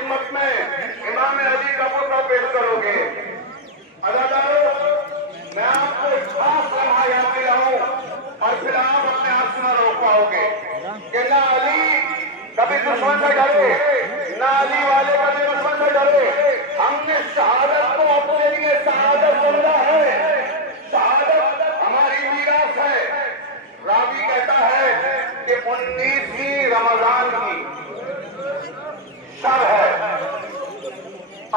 खिदमत में इमाम अली का मुद्दा पेश करोगे। अदादारों, मैं आपको खास लम्हा याद दिलाऊं और फिर आप अपने आप से न रोक पाओगे कि ना अली कभी दुश्मन से डरे, ना अली वाले कभी दुश्मन से डरे। हमने शहादत को अपने लिए शहादत समझा है। शहादत हमारी मीरास है। रावी कहता है कि 19वीं रमजान की शब है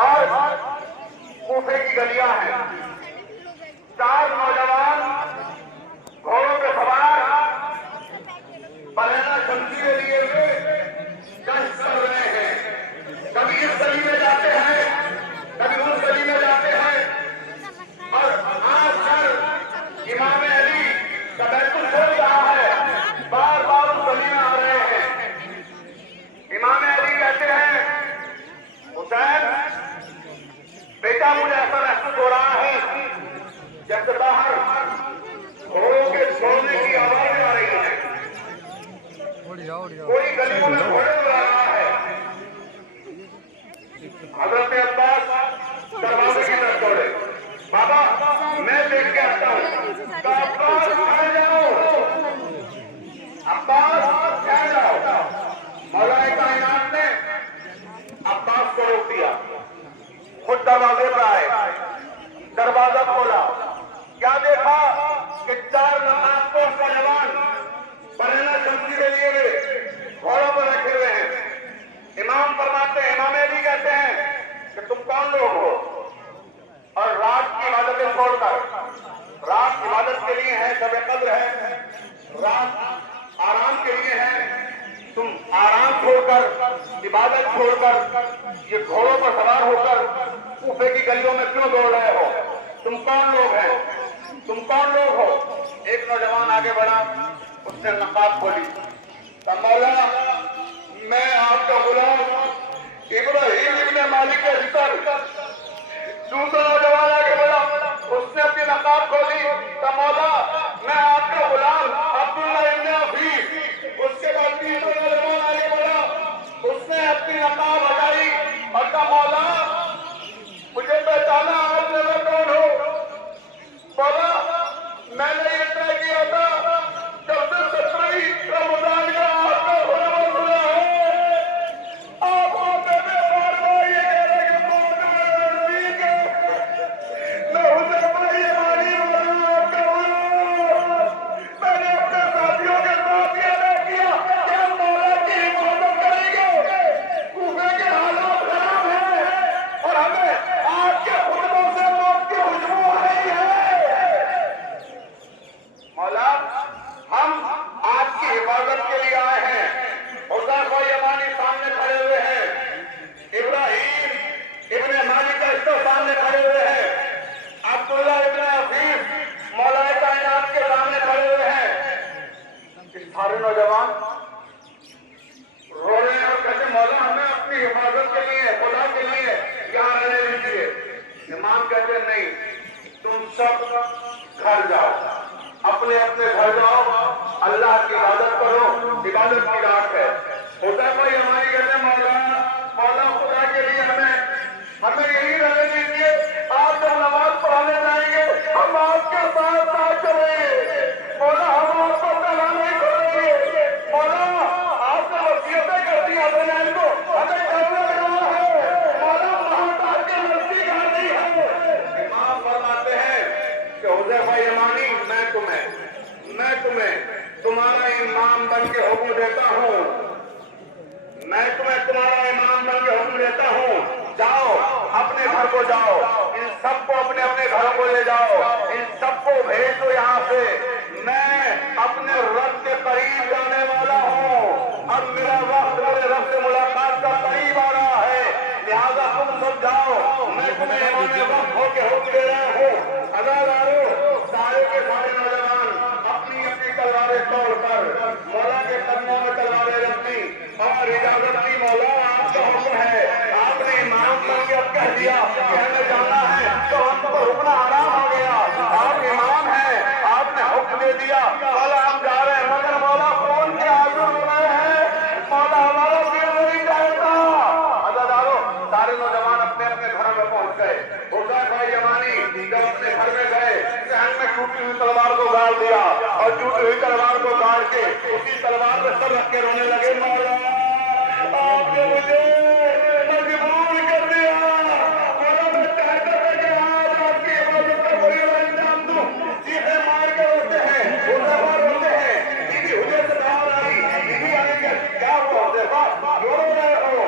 और कूफे की गलियां हैं। 4 नौजवान घोड़ों पे सवार बरहना शमशीरें लिए हुए गश्त कर रहे हैं। कभी इस गली में जाते हैं, कभी उस गली में जाते हैं और आजकल इमाम अली का बैतुल हो रहा है, बार बार उस गली में आ रहे हैं। इमाम अली कहते हैं, हुसैन बेटा, मुझे ऐसा महसूस हो रहा है जैसे बाहर घोड़ों के छोड़ने की आवाजें आ रही हैं। कोई गलियों में घोड़े उड़ा रहा है। हजरत अब्बास दरवाजे की तरफ दौड़े। बाबा, मैं देख के आता हूँ। तो अब्बास खड़े जाओ, अब्बास खड़े जाओ। मौलाए कायनात ने अब्बास को रोक दिया, खुद दरवाजे पर आए, दरवाजा खोला। क्या देखा कि 4 नमाज़पोश नौजवान बरहना शमशीरें लिए हुए घोड़ों पर रखे हुए हैं। इमाम फरमाते हैं, इमाम अली कहते हैं कि तुम कौन लोग हो और रात की इबादतें छोड़कर, रात इबादत के लिए है, शब कद्र है, रात आराम के लिए है, तुम आराम छोड़कर, इबादत छोड़कर ये घोड़ों पर सवार होकर कूफे की गलियों में क्यों दौड़ रहे हो? तुम कौन लोग हैं? तुम कौन लोग हो? एक नौजवान आगे बढ़ा, उसने नकाब खोली। तो मौला, मैं आपका गुलाम इब्राहिम इब्ने मालिक अस्कर। दूसरा नौजवान आगे बढ़ा, उसने अपनी नकाब खोली। तो मौला, मैं आपका गुलाम अब्दुल्ला इब्ने हफीज। उसके बाद तीसरा नौजवान आगे बढ़ा, उसने अपनी नकाब हटाई और कहा, मौला मुझे पहचाना आपने, मैं कौन हूँ? बोला, मैंने ये तय किया था जब से 17वीं रमजान का आपका खुतबा सुना है। आप मेरे बार बार ये कह रहे कि मौत मेरे नजदीक है। मैं हुज़ैफा यमानी बोला, आपका गुलाम। मैंने अपने साथियों के साथ ये तय किया कि हम मौला की हिफाजत करेंगे। कूफे के हालात खराब हैं और हमें आपके खुतबों से मौत की खुशबू आ रही है। मौला, हम आपकी हिफाजत के लिए आए हैं। हुज़ैफा यमानी सामने खड़े हुए हैं, इब्राहिम इब्ने मालिक अस्कर सामने खड़े हुए हैं, अब्दुल्ला इब्ने हफीज मौलाए कायनात के सामने खड़े हुए हैं। सारे नौजवान रो रहे हैं और कहते, मौला हमें अपनी हिफाजत के लिए, खुदा के लिए यहाँ रहने दीजिए। इमाम कहते, नहीं, तुम सब घर जाओ, अपने अपने घर जाओ, अल्लाह की इबादत करो, इबादत की रात है। हुज़ैफा यमानी कहते, मौला मौला खुदा के लिए हमें यही रहने दीजिए। आप जब नमाज पढ़ाने जाएंगे हम आपके साथ साथ चलेंगे। मौला, हम आपको तला नहीं छोड़ेंगे। मौला, आपने वसीयतें कर दी अबनाइन को, हमें करना रहा है। मौला, महाताज के नजदीक आ रही है। इमाम फरमाते हैं कि हुज़ैफा यमानी, मैं तुम्हें तुम्हारा इमाम बन के हुक्म देता हूँ। मैं तुम्हें तुम्हारा इमाम बन के हुक्म देता हूँ। जाओ, अपने घर को जाओ, इन सबको अपने अपने घरों को ले जाओ, इन सबको भेज दो यहाँ से। मैं अपने रब के करीब जाने वाला हूँ। अब मेरा वक्त मेरे रब से मुलाकात का करीब आ रहा है, लिहाजा तुम सब जाओ। मैं तुम्हें इमाम वक्त होके हुक्म दे रहा हूँ। अदादारों, सारे के सारे नौजवान अपनी अपनी तलवारें तोड़कर मौला के कदमों में तलवारें रखी और इजाजत दी। मौला, आपका हुक्म है। आपने इमाम बन के अब कह दिया कि हमें जाना है, तो हमको रुकना हराम हो गया। आप इमाम हैं, आपने हुक्म दे दिया, मौला हम जा रहे हैं। मगर मौला कौन के हाजिर हो रहे हैं? मौला हमारा दिल नहीं चाहता। अदादारों, भागते अपने घर में पहुंच गए। हुज़ैफा यमानी जब अपने घर में गए, सहन में टूटी हुई तलवार को गाड़ दिया और टूटी हुई तलवार को गाड़ के उसी तलवार पे सब रख के रोने लगे, मौला आपने मुझे मजबूर कर दिया, मौला मैं चाहता था कि आज आपकी इबादत का कोई अंजाम दूं। चीखें मार के रोते हैं, हुज़ैफा रोते हैं, बीवी हुजूर से बाहर आई, बीवी आई कि क्या हुआ हुज़ैफा, क्यों रो रहे हो,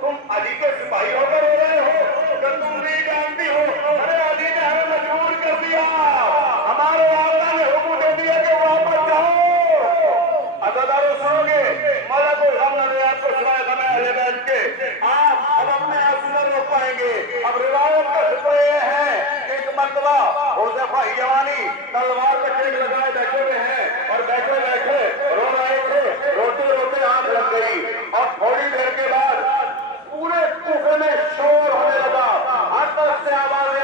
तुम अली के सिपाही होकर रो रहे हो, कि तुम नहीं जानती हो, अरे अली ने हमें मजबूर कर दिया, हमारे आका ने हुक्म दे दिया कि वापस जाओ। अज़ादारों सुनोगे, मौला को गम न आपको सुनाए गम अहले बैत के, आप अब अपने आंसू न रोक पाएंगे। अब रिवायत का जिक्र ये है, एक मर्तबा हुज़ैफा यमानी तलवार पे टेक लगाए बैठे हुए हैं और बैठे बैठे रो रहे थे, रोते रोते आंख लग गई और थोड़ी देर के बाद पूरे कूफे में शोर होने लगा, हर तरफ से आवाजें